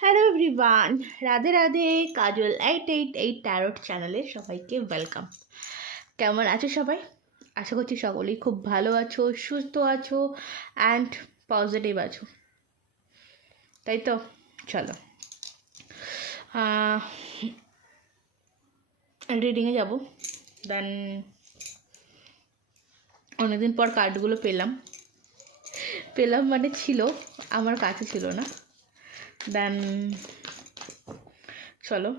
Hello everyone Radhe Radhe Kajal eight eight eight tarot চ্যানেলে সবাইকে welcome কেমন আছো সবাই? আশা করছি সকলেই খুব ভালো আছো, সুস্থ আছো অ্যান্ড পজিটিভ আছো। তাই তো? চলো। রিডিংয়ে যাব। দেন অনেকদিন পর কার্ডগুলো পেলাম। পেলাম মানে ছিল, আমার কাছে ছিল না। দেন চলো।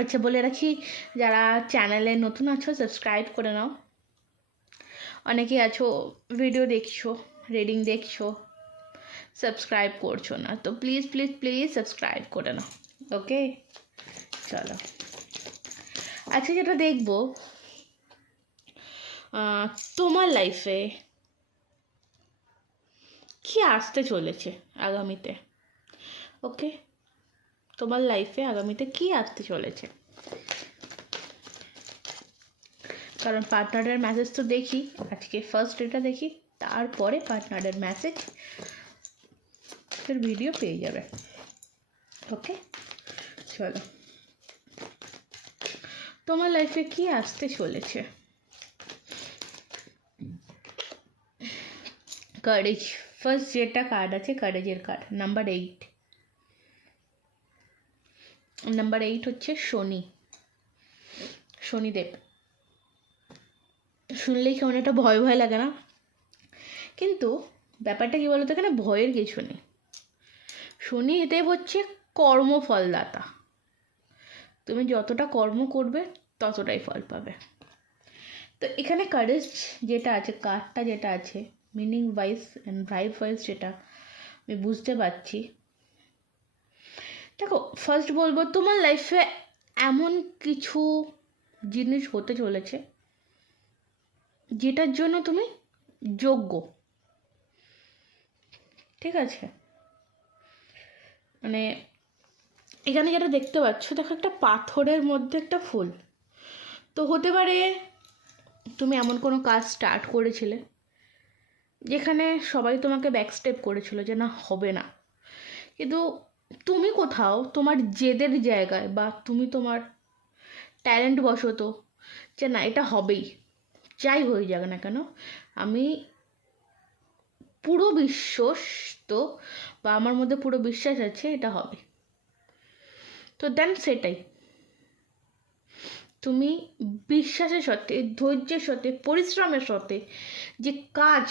আচ্ছা বলে রাখি, যারা চ্যানেলে নতুন আছো সাবস্ক্রাইব করে নাও। অনেকে আছো ভিডিও দেখছ রিডিং দেখছ সাবস্ক্রাইব করছ না। তো প্লিজ প্লিজ প্লিজ সাবস্ক্রাইব করে নাও ওকে চলো। আচ্ছা যেটা দেখব তোমার লাইফে কি আসতে চলেছে আগামীতে? ওকে? তোমার লাইফে আগামীতে কি আসতে চলেছে? কারণ পার্টনারের মেসেজ তো দেখি, আজকে ফার্স্ট এটা দেখি, তারপরে পার্টনারের মেসেজ ভিডিও পেয়ে যাবে। ওকে? চলো। তোমার লাইফে কি আসতে চলেছে? কারেজ ফার্স্ট যেটা কার্ড আছে কারেজের card number eight number eight হচ্ছে শনি। শনিদেব শুনলেই কেমন একটা ভয় ভয় লাগে না? কিন্তু ব্যাপারটা কি বলতো এখানে ভয়ের কিছু নেই। শনিদেব হচ্ছে কর্মফলদাতা। তুমি যতটা কর্ম করবে, ততটাই ফল পাবে। তো এখানে কারেজ যেটা আছে কার্ডটা যেটা আছে meaning wise and vibe wise যেটা, আমি বুঝতে পারছি। দেখো ফার্স্ট বলব, তোমার লাইফে এমন কিছু জিনিস হতে চলেছে, যেটার জন্য তুমি যোগ্য। ঠিক আছে? মানে এখানে যেটা দেখতে পাচ্ছ, দেখো একটা পাথরের মধ্যে একটা ফুল। তো হতে পারে তুমি এমন কোনো কাজ স্টার্ট করেছিলে, যেখানে সবাই তোমাকে ব্যাকস্টেপ করেছিল যে না, হবে না। কিন্তু তুমি কোথাও তোমার জেদের জায়গায় বা তুমি তোমার ট্যালেন্ট বশত যে না, এটা হবেই। যাই হয়ে যাক না কেন, আমি পুরো বিশ্বস্ত বা আমার মধ্যে পুরো বিশ্বাস আছে এটা হবে। তো দেন সেটাই। তুমি বিশ্বাসের সাথে, ধৈর্যের সাথে, পরিশ্রমের সাথে যে কাজ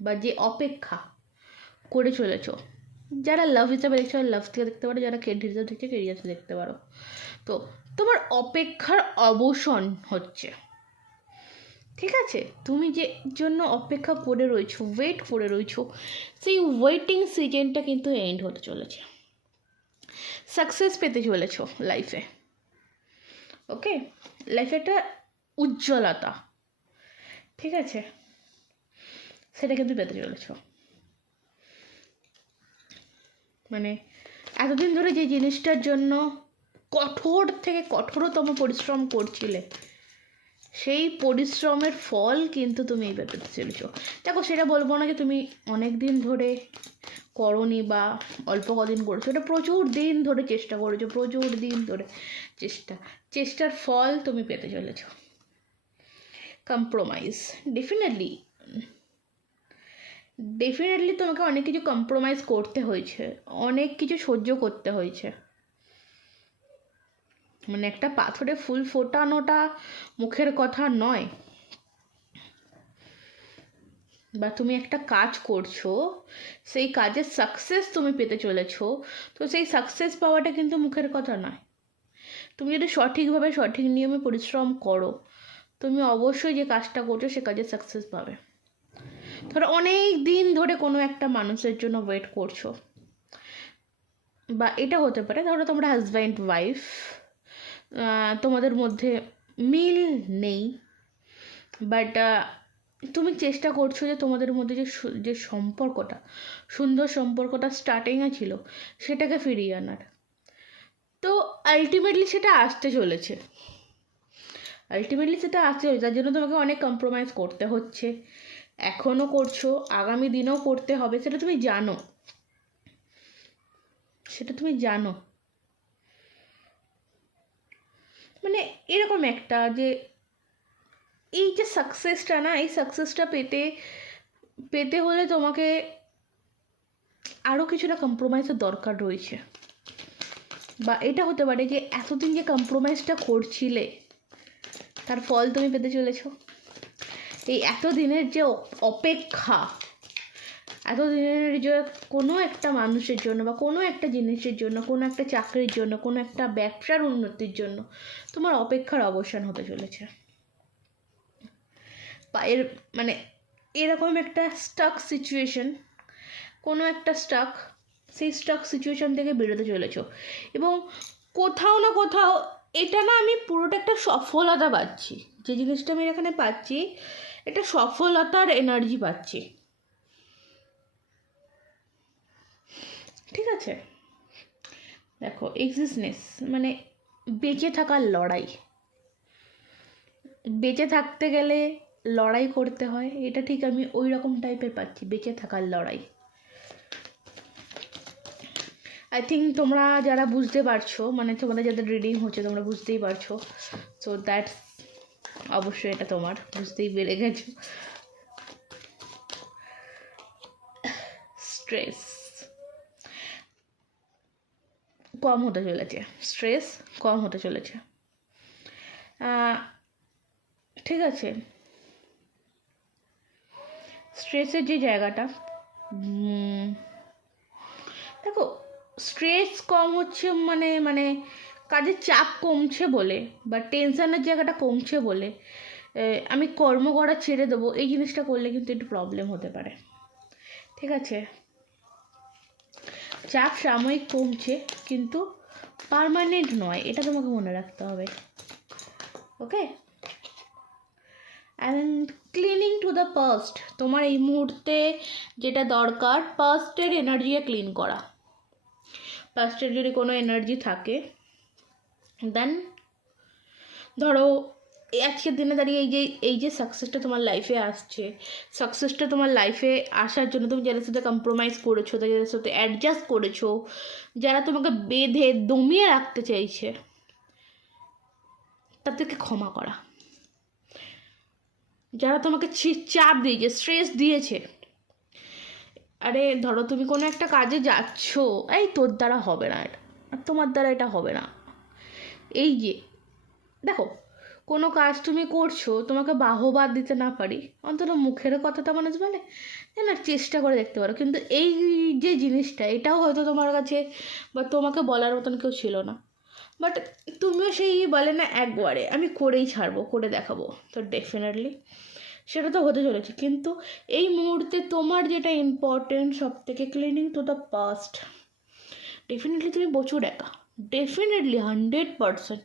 বা যে অপেক্ষা করে চলেছ যারা লাভ হিসাবে দেখছ লাভ থেকে দেখতে পারো, যারা কেরিয়ার হিসাবে দেখছ কেরিয়ার দেখতে পারো। তো তোমার অপেক্ষার অবসান হচ্ছে। ঠিক আছে? তুমি যে জন্য অপেক্ষা করে রয়েছো ওয়েট করে রয়েছো, সেই ওয়েটিং সিজনটা কিন্তু এন্ড হতে চলেছে। সাকসেস পেতে চলেছ লাইফে ওকে লাইফে একটা উজ্জ্বলতা। ঠিক আছে? সেটা কিন্তু পেতে চলেছ। মানে এতদিন ধরে যে জিনিসটার জন্য কঠোর থেকে কঠোরতম পরিশ্রম করছিলে, সেই পরিশ্রমের ফল কিন্তু তুমি এইবার পেতে চলেছ দেখো, সেটা বলব না যে তুমি অনেক দিন ধরে করনি বা অল্প কদিন করেছ, এটা প্রচুর দিন ধরে চেষ্টা করেছ, প্রচুর দিন ধরে চেষ্টা, চেষ্টার ফল তুমি পেতে চলেছ। কম্প্রোমাইজ ডেফিনেটলি ডেফিনেটলি তোমাকে অনেক কিছু কম্প্রোমাইজ করতে হয়েছে। অনেক কিছু সহ্য করতে হয়েছে। মানে একটা পাথরে ফুল ফোটানোটা মুখের কথা নয়। বা তুমি একটা কাজ করছ, সেই কাজের সাকসেস তুমি পেতে চলেছো, তো সেই সাকসেস পাওয়াটা কিন্তু মুখের কথা নয়। তুমি যদি সঠিকভাবে সঠিক নিয়মে পরিশ্রম করো, তুমি অবশ্যই যে কাজটা করছ, সে কাজে সাকসেস পাবে। ধরো অনেক দিন ধরে কোনো একটা মানুষের জন্য ওয়েট করছ। বা এটা হতে পারে, ধরো তোমরা হাজব্যান্ড ওয়াইফ তোমাদের মধ্যে মিল নেই। বাট তুমি চেষ্টা করছ যে তোমাদের মধ্যে যে যে সম্পর্কটা, সুন্দর সম্পর্কটা স্টার্টিংয়ে ছিল, সেটাকে ফিরিয়ে আনার। তো আলটিমেটলি সেটা আসতে চলেছে। আলটিমেটলি সেটা আসতে চলেছে, তার জন্য তোমাকে অনেক কম্প্রোমাইজ করতে হচ্ছে। এখনও করছ, আগামী দিনেও করতে হবে, সেটা তুমি জানো। সেটা তুমি জানো। মানে এরকম একটা যে এই যে সাকসেসটা না, এই সাকসেসটা পেতে পেতে হলে তোমাকে আরও কিছুটা কম্প্রোমাইজের দরকার রয়েছে। বা এটা হতে পারে যে এতদিন যে কম্প্রোমাইজটা করছিলে, তার ফল তুমি পেতে চলেছো। এই এতদিনের যে অপেক্ষা, এতদিনের যে কোনো একটা মানুষের জন্য বা কোনো একটা জিনিসের জন্য, কোনো একটা চাকরির জন্য, কোনো একটা ব্যবসার উন্নতির জন্য তোমার অপেক্ষার অবসান হতে চলেছে। বা এর মানে এরকম একটা স্টাক সিচুয়েশন কোনো একটা স্টাক সেই স্টাক সিচুয়েশন থেকে বেরোতে চলেছ। এবং কোথাও না কোথাও এটা না আমি পুরোটা একটা সফলতা পাচ্ছি। যে জিনিসটা আমি এখানে পাচ্ছি এটা সফলতার এনার্জি পাচ্ছি। ঠিক আছে? দেখো এক্সিস্টনেস মানে বেঁচে থাকার লড়াই। বেঁচে থাকতে গেলে লড়াই করতে হয়, এটা ঠিক আমি ওই রকম টাইপের পাচ্ছি, বেঁচে থাকার লড়াই। আই থিঙ্ক তোমরা যারা বুঝতে পারছ মানে তোমাদের যাদের রিডিং হচ্ছে, তোমরা বুঝতেই পারছ। সো দ্যাটস অবশ্যই এটা তোমার, বুঝতেই পেরে গেছো। স্ট্রেস কম হতে চলেছে স্ট্রেস কম হতে চলেছে। ঠিক আছে। স্ট্রেসের যে জায়গাটা দেখো স্ট্রেস কম হচ্ছে মানে মানে কাজের চাপ কমছে বলে বা টেনশনের জায়গাটা কমছে বলে আমি কর্ম করা ছেড়ে দেবো, এই জিনিসটা করলে কিন্তু একটু প্রবলেম হতে পারে। ঠিক আছে? চাপ সাময়িক কমছে, কিন্তু পার্মানেন্ট নয়, এটা তোমাকে মনে রাখতে হবে। Okay? And clinging to the past তোমার এই মুহূর্তে যেটা দরকার পাস্টের এনার্জিকে ক্লিন করা। পাস্টের যদি কোনো এনার্জি থাকে দেন ধরো আজকের দিনে দাঁড়িয়ে এই যে এই যে সাকসেসটা তোমার লাইফে আসছে সাকসেসটা তোমার লাইফে আসার জন্য তুমি যাদের সাথে কম্প্রোমাইজ করেছ যাদের সাথে অ্যাডজাস্ট করেছ, যারা তোমাকে বেঁধে দমিয়ে রাখতে চাইছে, তাদেরকে ক্ষমা করা। যারা তোমাকে চাপ দিয়েছে স্ট্রেস দিয়েছে, আরে ধরো তুমি কোনো একটা কাজে যাচ্ছ, এই তোর দ্বারা হবে না এটা, আর তোমার দ্বারা এটা হবে না। এই যে, দেখো, কোনো কাজ তুমি করছ, তোমাকে বাহবা দিতে না পারি, অন্তত মুখের কথাটা মানুষ বলে? না চেষ্টা করে দেখতে পারো। কিন্তু এই যে জিনিসটা, এটাও হয়তো তোমার কাছে বা তোমাকে বলার মতন কেউ ছিল না। বাট তুমিও সেই বলে না একবারে, আমি করেই ছাড়বো, করে দেখাবো, তো ডেফিনেটলি সেটা তো হতে চলেছে। কিন্তু এই মুহূর্তে তোমার যেটা ইম্পর্টেন্ট সব থেকে clinging to the past definitely তুমি প্রচুর একা। ডেফিনেটলি হান্ড্রেড পারসেন্ট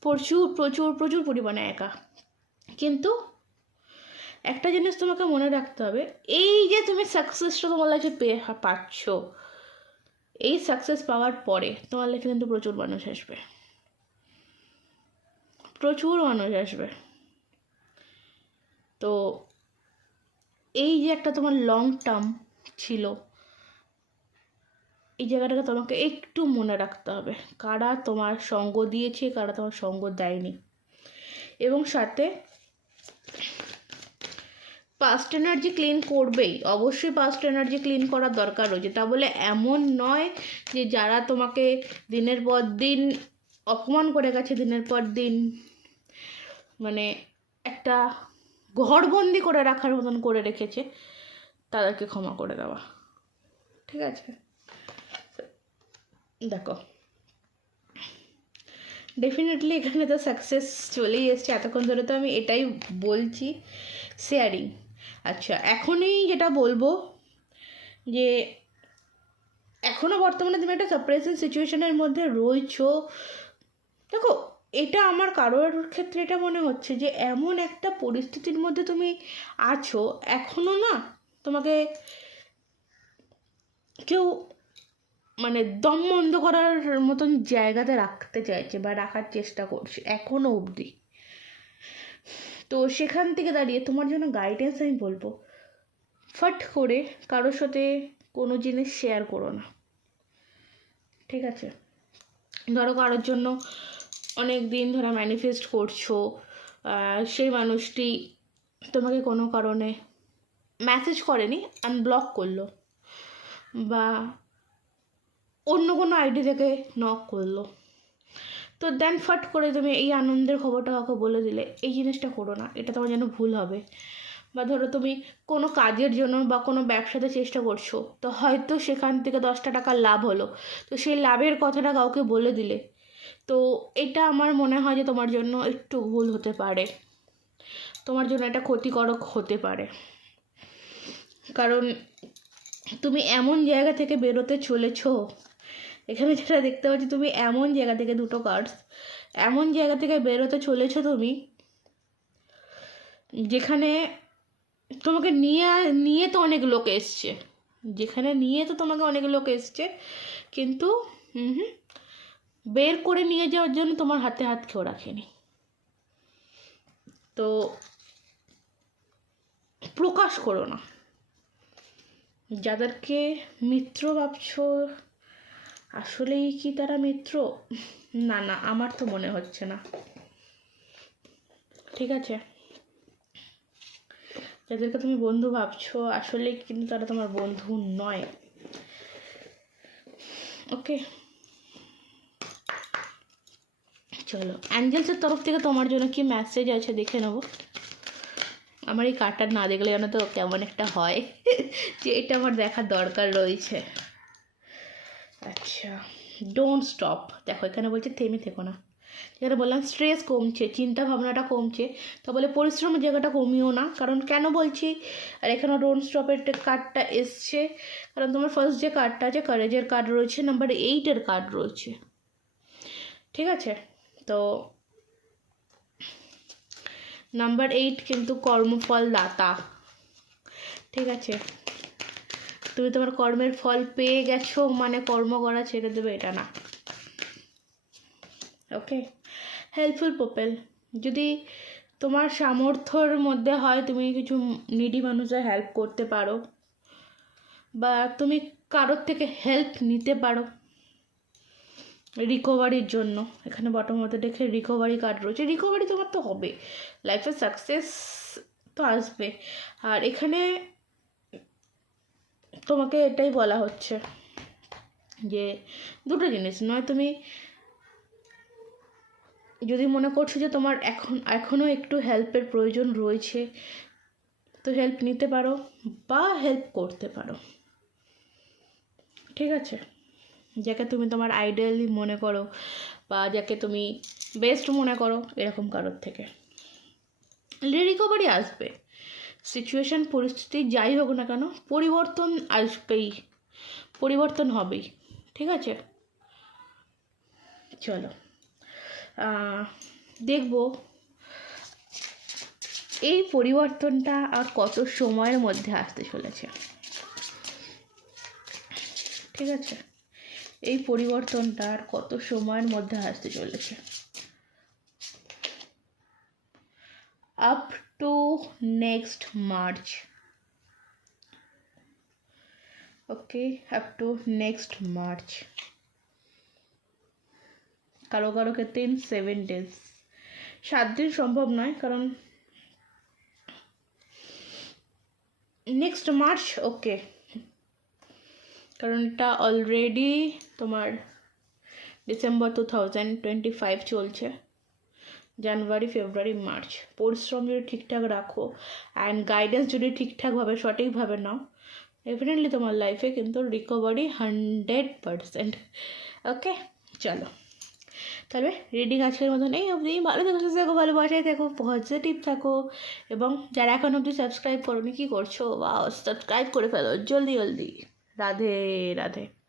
প্রচুর প্রচুর প্রচুর পরিমাণে একা। কিন্তু একটা জিনিস তোমাকে মনে রাখতে হবে, এই যে তুমি সাকসেসটা তোমার লাইফে পেয়ে পাচ্ছ, এই সাকসেস পাওয়ার পরে তোমার লাইফে কিন্তু প্রচুর মানুষ আসবে। প্রচুর মানুষ আসবে। তো এই যে একটা তোমার লং টার্ম ছিল এই জায়গাটাকে তোমাকে একটু মনে রাখতে হবে। কারা তোমার সঙ্গ দিয়েছে, কারা তোমার সঙ্গ দেয়নি। এবং সাথে পাস্ট এনার্জি ক্লিন করবেই। অবশ্যই পাস্ট এনার্জি ক্লিন করার দরকার রয়েছে। তা বলে এমন নয় যে যারা তোমাকে দিনের পর দিন অপমান করে গেছে, দিনের পর দিন মানে একটা ঘরবন্দি করে রাখার মতন করে রেখেছে, তাদেরকে ক্ষমা করে দেওয়া। ঠিক আছে? দেখো। ডেফিনেটলি এখানে তো সাকসেস চলেই এসছে। এতক্ষণ ধরে তো আমি এটাই বলছি। শেয়ারিং আচ্ছা এখনই যেটা বলব যে এখনও বর্তমানে তুমি একটা সাপ্রেসিং সিচুয়েশনের মধ্যে রয়েছো। দেখো, এটা আমার কারোর ক্ষেত্রে এটা মনে হচ্ছে যে, এমন একটা পরিস্থিতির মধ্যে তুমি আছো এখনও না তোমাকে কেউ মানে দম বন্ধ করার মতন জায়গাতে রাখতে চাইছে বা রাখার চেষ্টা করছে এখনও অবধি। তো সেখান থেকে দাঁড়িয়ে তোমার জন্য গাইডেন্স আমি বলব, ফট করে কারোর সাথে কোনো জিনিস শেয়ার করো না। ঠিক আছে? ধরো কারোর জন্য অনেক দিন ধরে ম্যানিফেস্ট করছ সেই মানুষটি তোমাকে কোনো কারণে মেসেজ করেনি আনব্লক করল বা অন্য কোনো আইডি থেকে নক করল। তো দেন ফট করে তুমি এই আনন্দের খবরটা কাউকে বলে দিলে, এই জিনিসটা করো না, এটা তোমার যেন ভুল হবে। বা ধরো তুমি কোনো কাজের জন্য বা কোনো ব্যবসাতে চেষ্টা করছ, তো হয়তো সেখান থেকে দশটা টাকা লাভ হলো। তো সেই লাভের কথাটা কাউকে বলে দিলে, তো এটা আমার মনে হয় যে তোমার জন্য একটু ভুল হতে পারে। তোমার জন্য এটা ক্ষতিকারক হতে পারে। কারণ তুমি এমন জায়গা থেকে বেরোতে চলেছো এখানে যেটা দেখতে পাচ্ছি, তুমি এমন জায়গা থেকে দুটো কার্ডস এমন জায়গা থেকে বেরোতে চলেছো তুমি, যেখানে তোমাকে নিয়ে নিয়ে তো অনেক লোক এসছে। যেখানে নিয়ে তো তোমাকে অনেক লোক এসছে, কিন্তু হুম, বের করে নিয়ে যাওয়ার জন্য তোমার হাতে হাত কেউ রাখেনি। তো প্রকাশ করো না। যাদেরকে মিত্র ভাবছ আসলেই কি তারা মিত্র? না না, আমার তো মনে হচ্ছে না। ঠিক আছে। যাদেরকে তুমি বন্ধু ভাবছ আসলে কিন্তু তারা তোমার বন্ধু নয়। ওকে। চলো, অ্যাঞ্জেলসের তরফ থেকে তোমার জন্য কি মেসেজ আছে দেখে নেব। আমার এই কার্ডটা না দেখলে যেন তো কেমন একটা হয়, যে এটা আমার দেখার দরকার রয়েছে। আচ্ছা ডোন্ট স্টপ দেখো, এখানে বলছে থেমে থেকো না। যেখানে বললাম স্ট্রেস কমছে চিন্তা ভাবনাটা কমছে, তো বলে পরিশ্রমের জায়গাটা কমিও না। কারণ কেন বলছি? আর এখানে ডোন্ট স্টপের কার্ডটা এসছে। কারণ তোমার ফার্স্ট যে কার্ডটা আছে কারেজের কার্ড রয়েছে নাম্বার এইটের কার্ড রয়েছে। ঠিক আছে? তো নাম্বার এইট কিন্তু কর্মফল দাতা ঠিক আছে? তুমি তোমার কর্মের ফল পেয়ে গেছো মানে কর্ম করা ছেড়ে দেবে, এটা না। ওকে হেল্পফুল পোপেল যদি তোমার সামর্থ্যর মধ্যে হয়, তুমি কিছু নিডি মানুষের হেল্প করতে পারো, বা তুমি কারোর থেকে হেল্প নিতে পারো রিকভারির জন্য। এখানে বটম মধ্যে দেখে রিকভারি কার্ড রয়েছে। রিকভারি তোমার তো হবে। লাইফে সাকসেস তো আসবে। আর এখানে তোমাকে এটাই বলা হচ্ছে যে দুটো জিনিস। নয় তুমি যদি মনে করছ যে তোমার এখন এখনও একটু হেল্পের প্রয়োজন রয়েছে, তো হেল্প নিতে পারো বা হেল্প করতে পারো। ঠিক আছে? যাকে তুমি তোমার আইডিয়ালি মনে করো বা যাকে তুমি বেস্ট মনে করো, এরকম কারোর থেকে। রিকভারি আসবে। সিচুয়েশান পরিস্থিতি যাই হোক না কেন, পরিবর্তন আসবেই, পরিবর্তন হবেই, ঠিক আছে? চলো দেখব, এই পরিবর্তনটা আর কত সময়ের মধ্যে আসতে চলেছে, ঠিক আছে? এই পরিবর্তনটা আর কত সময়ের মধ্যে আসতে চলেছে? Up next March okay up to next March কারও কারও ক্ষেত্রে ইন সেভেন ডেজ সাত দিন সম্ভব নয়, কারণ নেক্সট মার্চ ওকে কারণ এটা অলরেডি তোমার December two thousand twenty five চলছে। জানুয়ারি, ফেব্রুয়ারি, মার্চ। পরিশ্রম যদি ঠিকঠাক রাখো অ্যান্ড গাইডেন্স যদি ঠিকঠাকভাবে সঠিকভাবে নাও ডেফিনেটলি তোমার লাইফে কিন্তু রিকভারি হান্ড্রেড পারসেন্ট ওকে চলো। তাহলে রিডিং আজকের মতো নেই অবধি। ভালো থাকো থাকো, ভালোবাসায় থাকো পজিটিভ থাকো এবং যারা এখন অবধি সাবস্ক্রাইব করোনি, কী করছ? বা সাবস্ক্রাইব করে ফেলো। জলদি জলদি। রাধে রাধে।